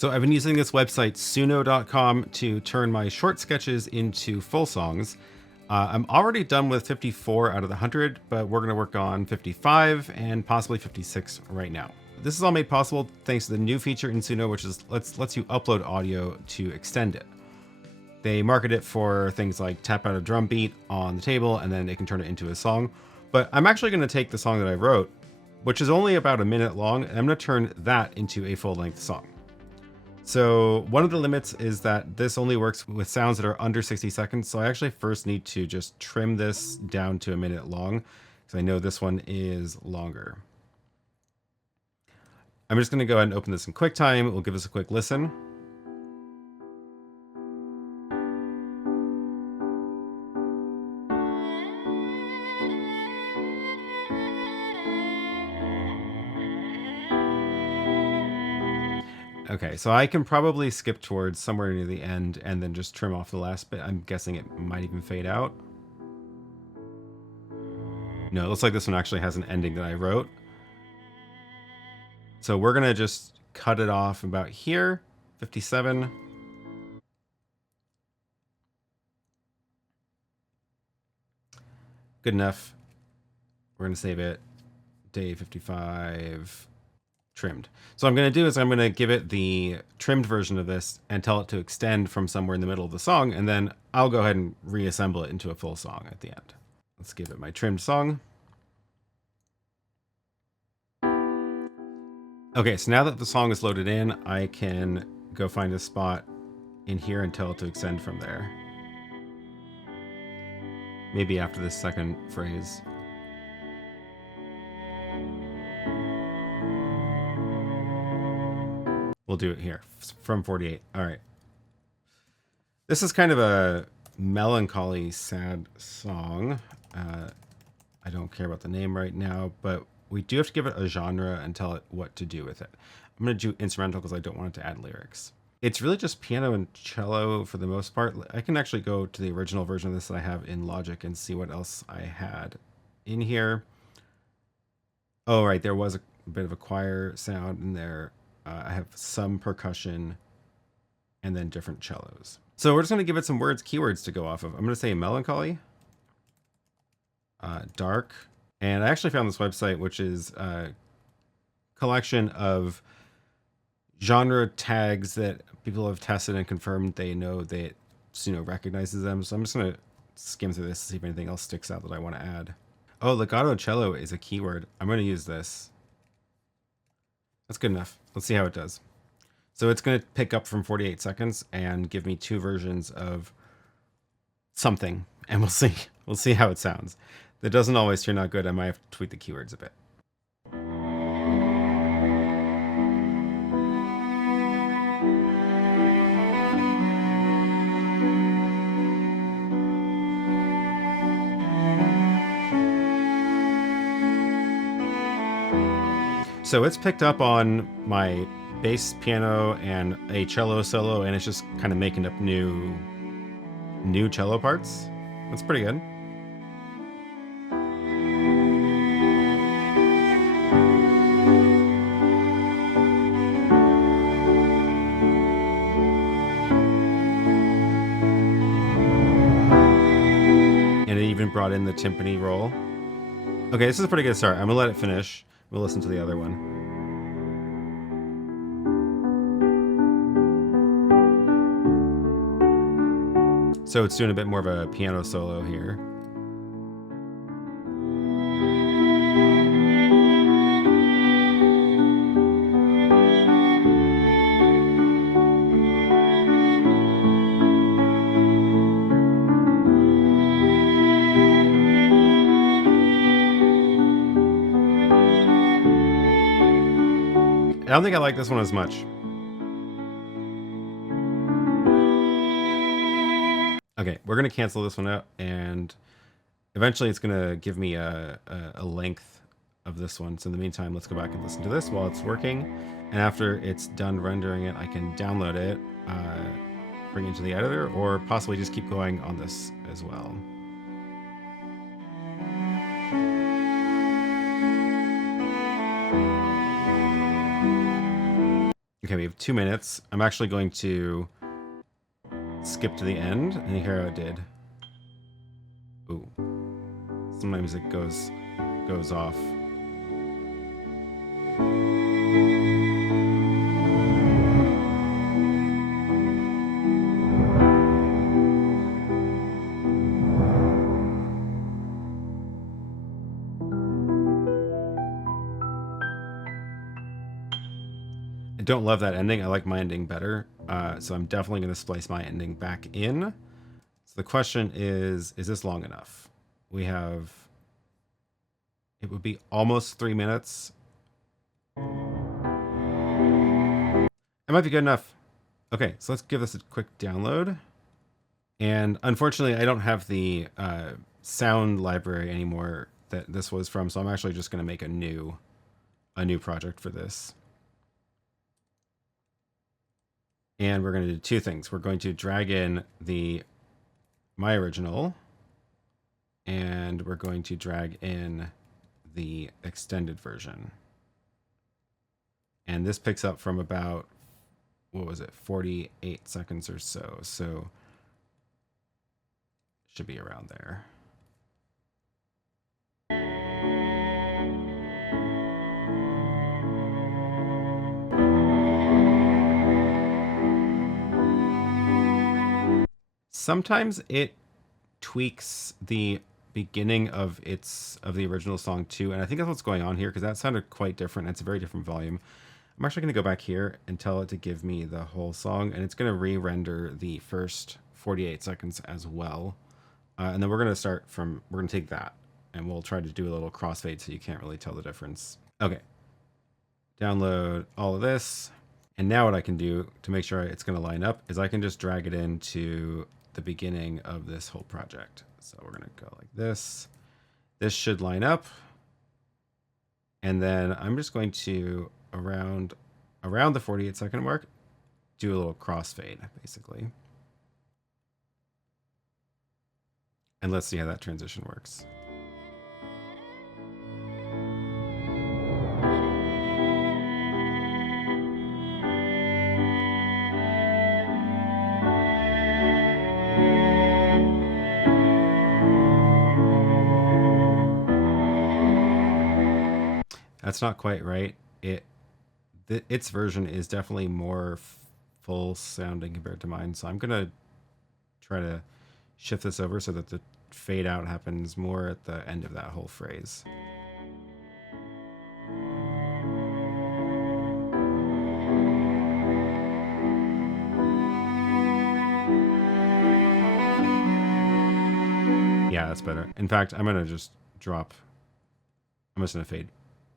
So I've been using this website suno.com to turn my short sketches into full songs. I'm already done with 54 out of the 100, but we're going to work on 55 and possibly 56 right now. This is all made possible thanks to the new feature in Suno, which is lets you upload audio to extend it. They market it for things like tap out a drum beat on the table and then they can turn it into a song. But I'm actually going to take the song that I wrote, which is only about a minute long, and I'm going to turn that into a full-length song. So one of the limits is that this only works with sounds that are under 60 seconds. So I actually first need to just trim this down to a minute long because I know this one is longer. I'm just going to go ahead and open this in QuickTime. We'll give this a quick listen. Okay, so I can probably skip towards somewhere near the end and then just trim off the last bit. I'm guessing it might even fade out. No, it looks like this one actually has an ending that I wrote. So we're going to just cut it off about here, 57. Good enough. We're going to save it. Day 55. Trimmed. So what I'm going to do is I'm going to give it the trimmed version of this and tell it to extend from somewhere in the middle of the song, and then I'll go ahead and reassemble it into a full song at the end. Let's give it my trimmed song. Okay, so now that the song is loaded in, I can go find a spot in here and tell it to extend from there. Maybe after this second phrase. We'll do it here from 48. All right. This is kind of a melancholy, sad song. I don't care about the name right now, but we do have to give it a genre and tell it what to do with it. I'm going to do instrumental because I don't want it to add lyrics. It's really just piano and cello for the most part. I can actually go to the original version of this that I have in Logic and see what else I had in here. Oh, right. There was a bit of a choir sound in there. I have some percussion and then different cellos. So we're just going to give it some keywords to go off of. I'm going to say melancholy, dark, and I actually found this website, which is a collection of genre tags that people have tested and confirmed they know that Suno recognizes them. So I'm just going to skim through this to see if anything else sticks out that I want to add. Oh, legato cello is a keyword. I'm going to use this. That's good enough. Let's see how it does. So it's going to pick up from 48 seconds and give me two versions of something, and we'll see. We'll see how it sounds. That doesn't always turn out good. I might have to tweak the keywords a bit. So it's picked up on my bass, piano, and a cello solo, and it's just kind of making up new cello parts. That's pretty good. And it even brought in the timpani roll. Okay, this is a pretty good start. I'm gonna let it finish. We'll listen to the other one. So it's doing a bit more of a piano solo here. I don't think I like this one as much. Okay, we're going to cancel this one out, and eventually it's going to give me a length of this one. So in the meantime, let's go back and listen to this while it's working. And after it's done rendering it, I can download it, bring it into the editor, or possibly just keep going on this as well. Okay, we have 2 minutes. I'm actually going to skip to the end, and here I did. Ooh. Sometimes it goes off. I don't love that ending. I like my ending better. So I'm definitely going to splice my ending back in. So the question is this long enough? We have, it would be almost 3 minutes. It might be good enough. Okay, so let's give this a quick download. And unfortunately, I don't have the sound library anymore that this was from, so I'm actually just going to make a new project for this. And we're going to do two things. We're going to drag in my original, and we're going to drag in the extended version. And this picks up from about, what was it, 48 seconds or so. So should be around there. Sometimes it tweaks the beginning of the original song too, and I think that's what's going on here, because that sounded quite different. It's a very different volume. I'm actually going to go back here and tell it to give me the whole song, and it's going to re-render the first 48 seconds as well. And then we're going to take that, and we'll try to do a little crossfade so you can't really tell the difference. Okay. Download all of this. And now what I can do to make sure it's going to line up is I can just drag it into the beginning of this whole project. So we're going to go like this. This should line up. And then I'm just going to, around the 48 second mark, do a little crossfade, basically. And let's see how that transition works. That's not quite right. Its version is definitely more full sounding compared to mine. So I'm going to try to shift this over so that the fade out happens more at the end of that whole phrase. Yeah, that's better. In fact, I'm going to just I'm just going to fade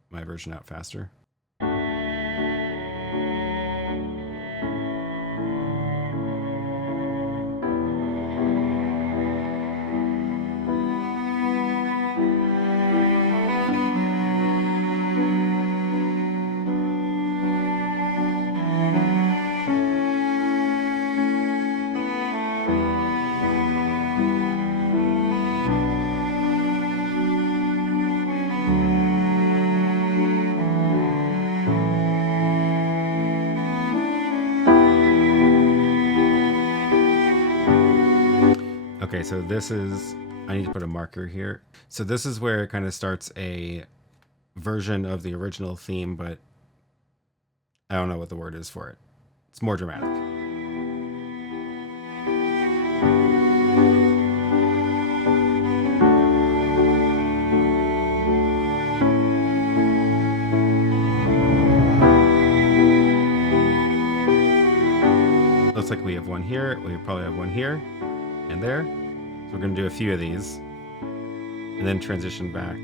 my version out faster. Okay, so I need to put a marker here. So this is where it kind of starts a version of the original theme, but I don't know what the word is for it. It's more dramatic. Looks like we have one here. We probably have one here and there. So we're going to do a few of these and then transition back.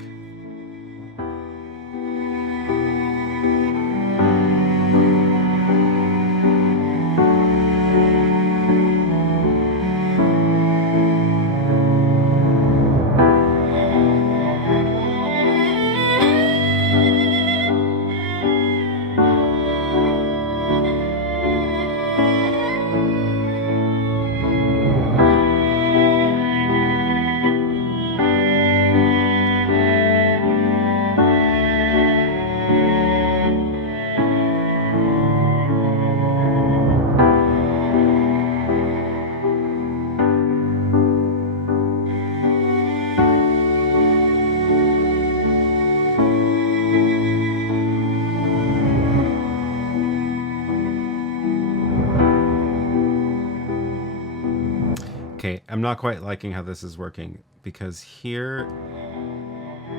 Okay, I'm not quite liking how this is working because here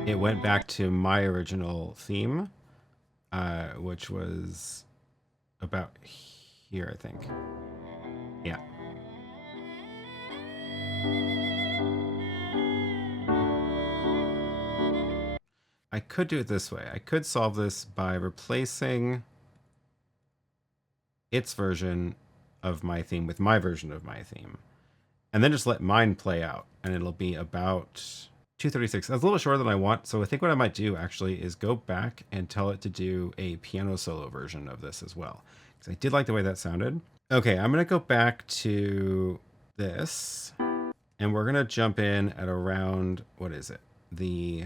it went back to my original theme, which was about here, I think. Yeah. I could do it this way. I could solve this by replacing its version of my theme with my version of my theme, and then just let mine play out, and it'll be about 236. That's a little shorter than I want, so I think what I might do actually is go back and tell it to do a piano solo version of this as well, because I did like the way that sounded. Okay, I'm going to go back to this, and we're going to jump in at around, what is it? The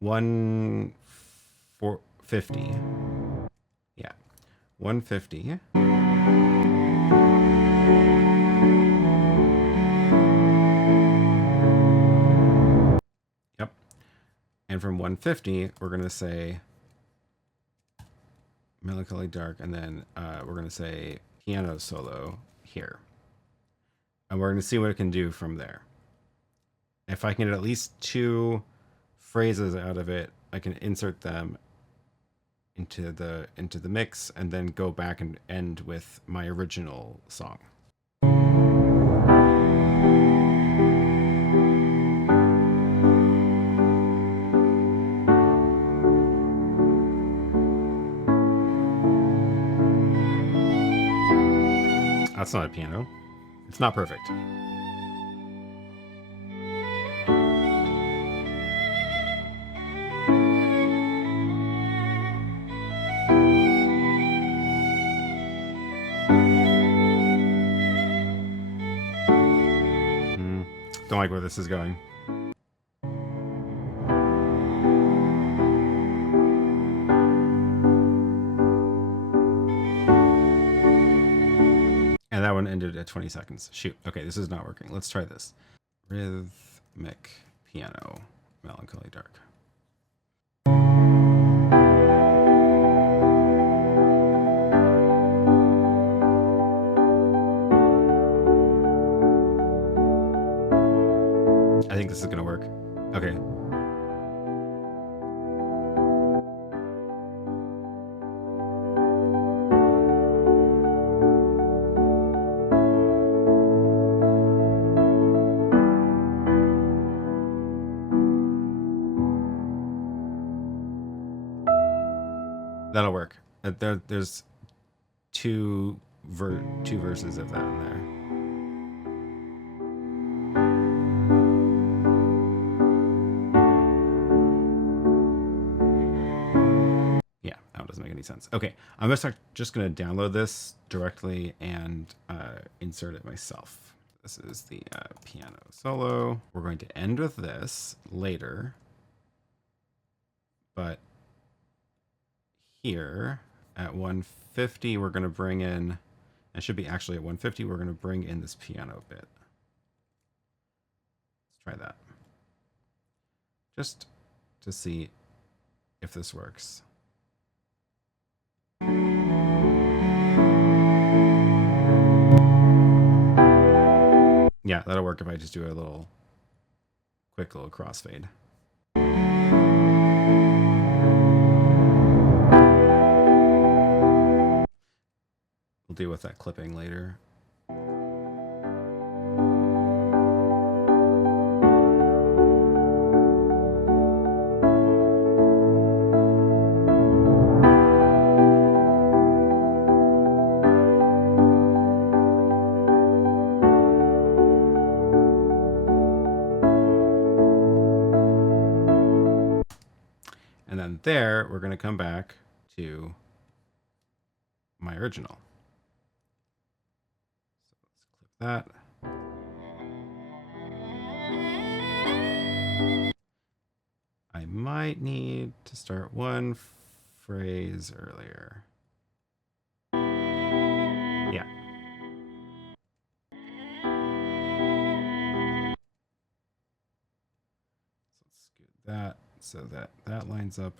150. Yeah, 150. Yep. And from 150, we're going to say Melancholy Dark, and then we're going to say piano solo here. And we're going to see what it can do from there. If I can get at least 2 phrases out of it, I can insert them into the mix and then go back and end with my original song. That's not a piano. It's not perfect. Don't like where this is going. And that one ended at 20 seconds. Shoot. Okay, this is not working. Let's try this. Rhythmic piano, Melancholy Dark. I think this is going to work. Okay. That'll work. There's two verses of that in there. Yeah, that doesn't make any sense. Okay, I'm just gonna download this directly and insert it myself. This is the piano solo. We're going to end with this later, but here at 150 we're going to bring in, it should be actually at 150 we're going to bring in this piano bit. Let's try that just to see if this works. Yeah, that'll work if I just do a quick little crossfade. We'll deal with that clipping later. And then there, we're going to come back to my original. So let's clip that. I might need to start one phrase earlier. Yeah. So let's scoot that so that lines up.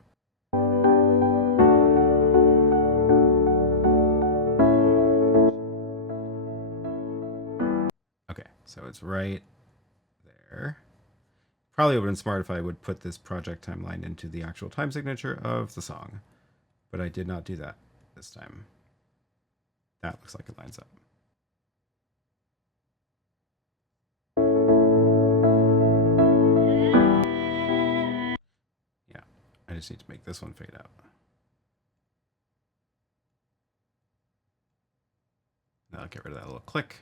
So it's right there. Probably would have been smart if I would put this project timeline into the actual time signature of the song, but I did not do that this time. That looks like it lines up. Yeah, I just need to make this one fade out. Now I'll get rid of that little click.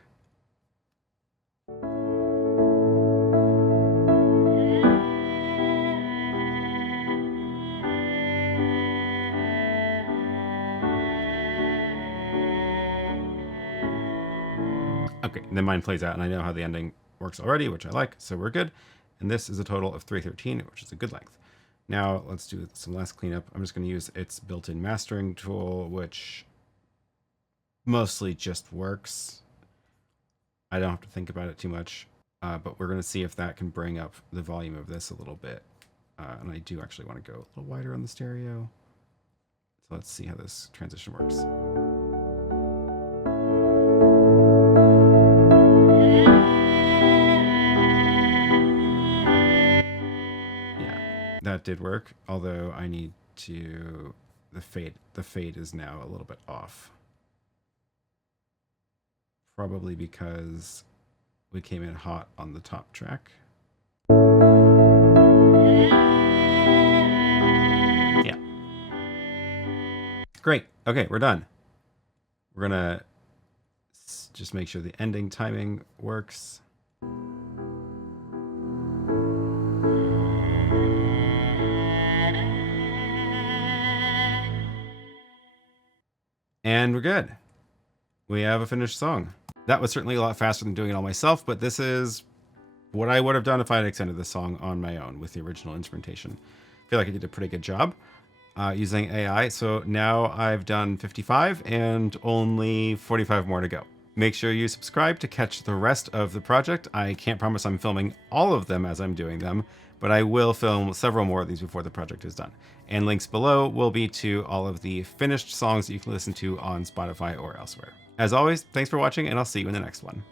Okay, and then mine plays out, and I know how the ending works already, which I like, so we're good. And this is a total of 313, which is a good length. Now let's do some last cleanup. I'm just going to use its built-in mastering tool, which mostly just works. I don't have to think about it too much, but we're going to see if that can bring up the volume of this a little bit. And I do actually want to go a little wider on the stereo. So let's see how this transition works. That did work, although I need to the fade is now a little bit off. Probably because we came in hot on the top track. Yeah. Great. Okay, we're done. We're gonna just make sure the ending timing works. And we're good. We have a finished song. That was certainly a lot faster than doing it all myself, but this is what I would have done if I had extended this song on my own with the original instrumentation. I feel like I did a pretty good job using AI. So now I've done 55 and only 45 more to go. Make sure you subscribe to catch the rest of the project. I can't promise I'm filming all of them as I'm doing them, but I will film several more of these before the project is done. And links below will be to all of the finished songs that you can listen to on Spotify or elsewhere. As always, thanks for watching, and I'll see you in the next one.